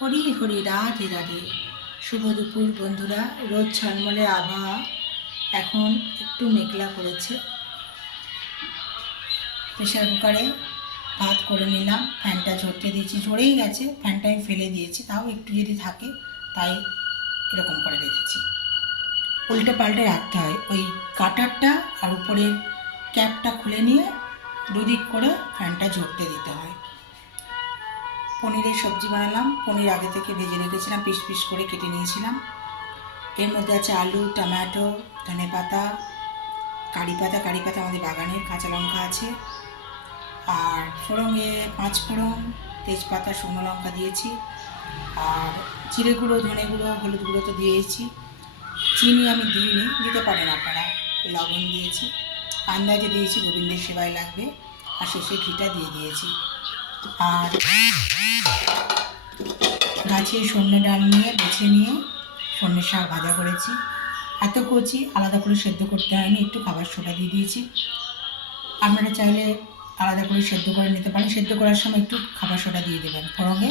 হরি হরি, রাধে রাধে। শুভ দুপুর বন্ধুরা। রোদ ঝলমলে আবহাওয়া, এখন একটু মেঘলা করেছে। প্রেশার কুকারে ভাত করে নিলাম, ফ্যানটা ঝরতে দিয়েছি, ঝরেই গেছে, ফ্যানটা আমি ফেলে দিয়েছি, তাও একটু যদি থাকে তাই এরকম করে রেখেছি। উল্টে পাল্টে রাখতে হয়, ওই কাটারটা আর উপরের ক্যাপটা খুলে নিয়ে দুদিক করে ফ্যানটা ঝরতে দিতে হয়। পনিরের সবজি বানালাম। পনির আগে থেকে ভেজে রেখেছিলাম, পিস পিস করে কেটে নিয়েছিলাম। এর মধ্যে আছে আলু, টমেটো, ধনে পাতা, কারি পাতা আমাদের বাগানের, কাঁচা লঙ্কা আছে, আর ফোড়নে 5 ফোড়ন, তেজপাতা, শুকনো লঙ্কা দিয়েছি, আর জিরে গুঁড়ো, ধনে গুঁড়ো, হলুদ গুঁড়ো তো দিয়েছি। চিনি আমি দিইনি, দিতে পারেন আপনারা। লবণ দিয়েছি, আন্দাজে দিয়েছি, গোবিন্দের সেবায় লাগবে, আর শেষে ঘিটা দিয়ে দিয়েছি। আর গাছে সর্ষে ডাল নিয়ে বেছে নিয়ে সর্ষে শাক ভাজা করেছি। এত কচি আলাদা করে সেদ্ধ করতে হয়নি, একটু খাবার সোডা দিয়ে দিয়েছি। আপনারা চাইলে আলাদা করে সেদ্ধ করে নিতে পারেন, সেদ্ধ করার সময় একটু খাবার সোডা দিয়ে দেবেন। ফোড়নে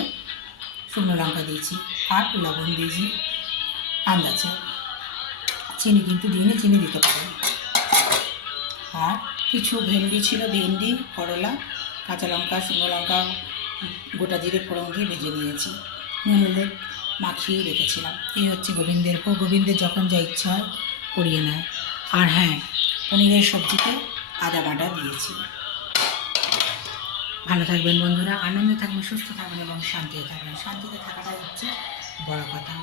শুকনো লঙ্কা দিয়েছি আর লবণ দিয়েছি আন্দাজে, চিনি কিন্তু দিইনি, চিনি দিতে পারেন। আর কিছু ভেন্ডি ছিল, ভেন্ডি, করলা, কাঁচা লঙ্কা, শুকনো লঙ্কা, গোটা জিরে ফোড়ন দিয়ে ভেজে নিয়েছি, নুন হলুদ মাখিয়ে রেখেছিলাম। এই হচ্ছে গোবিন্দের ভোগ। গোবিন্দের যখন যা ইচ্ছা হয় করিয়ে নেয়। আর হ্যাঁ, পনিরের সবজিতে আদা বাটা দিয়েছি। ভালো থাকবেন বন্ধুরা, আনন্দে থাকবেন, সুস্থ থাকবেন এবং শান্তিতে থাকবেন। শান্তিতে থাকাটাই হচ্ছে বড় কথা।